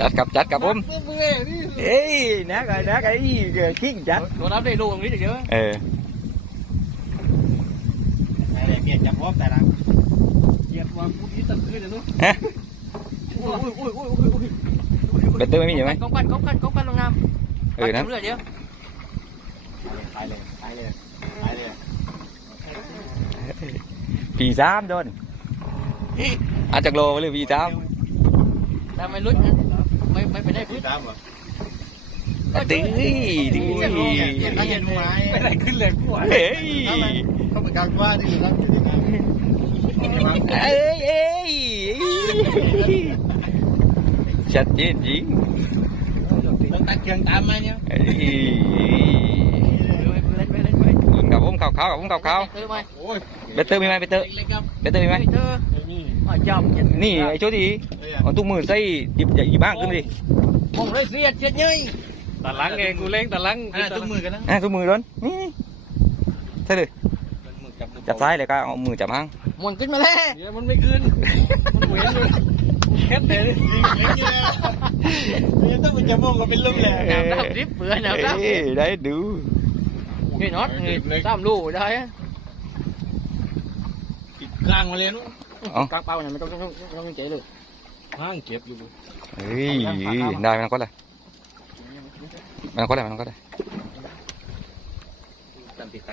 จัดกับจัดกับผมเมื่อยนี่เอ้ยนักไอ้นักไอ้ขี้จัดตัวรับได้ลูกตรงนี้เดี๋ยวเออไอ้เกียรจับพบแต่ละเกียรวางพวกนี้ตั้งคืนเลยนู้นฮะอุ้ยอุ้ยอุ้ยอุ้ยอุ้ยเบตเตอร์ไม่มีใช่ไหมกองกันกองกันกองกันลงน้ำเออนั้นเรือเดียวไปเลยไปเลยไปเลยปีสามโดนอาจจะโลไปเลยปีสามแต่ไม่ลุ้น ไม่ไม่ไปได้พื้นตามเหรอดื้อดื้อเขาเห็นไม้ไม่ได้ขึ้นเลยกูเฮ้ยเขาเป็นการว่าที่อยู่รับอยู่ที่นั่นเอ้ยเอ้ยชัดเจนจริงต้องตัดเครื่องตามมาเนี่ย เอ้ย ไปเล่นไปเล่นไป ยิงกับผมขาวๆกับผมขาวเออไหมโอ้ยๆเบตเตอร์มีไหมเบตเตอร์เล็กครับเบตเตอร์มีไหมเธอไอ้นี่อ๋อจำนี่ไอ้โชดีเอาตุ้มมือใส่หยิบหยิบบ้างขึ้นดิมองเลยเสียดเสียดเย้ยตาลังเองกูเล่งตาลังอ่าตุ้มมือกันนะอะตุ้มมือโดนนี่ใช่เลยจับซ้ายเลยก็เอามือจับหางมวนขึ้นมาแล้วเดี๋ยวมันไม่ขึ้นมันเหวี่ยงเลยแคบเลยนี่ต้องมันจะมองกันเป็นลุ่มเลยน้ำน้ำริบเปื่อยน้ำน้ำเอ้ยได้ดู นี่น็อตนี่สามลูกได้กลางมาเลยนู้นกลางเป้าเนี่ยไม่ต้องต้องต้องใจเลยห้างเก็บอยู่เฮ้ยได้มันก็ได้มันก็ได้มันก็ได้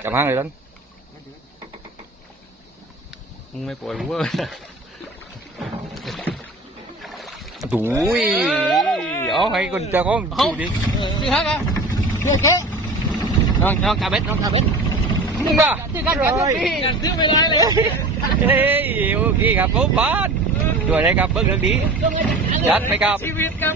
จับหางเลยโดนมึงไม่ปล่อยวัวดูยเอาให้คนเจะก้องดูดินี่ฮะกันเจ๊เจ๊ น้องน้องกาเบ็ดน้องกาเบ็ดมึงอะที่กันกันที่ซื้อไม่ได้เลยเฮ้ยโอเคครับผมบ้านตัวไหนครับเบิ้งเรื่องนี้ต้องยัดไปครับชีวิตครับ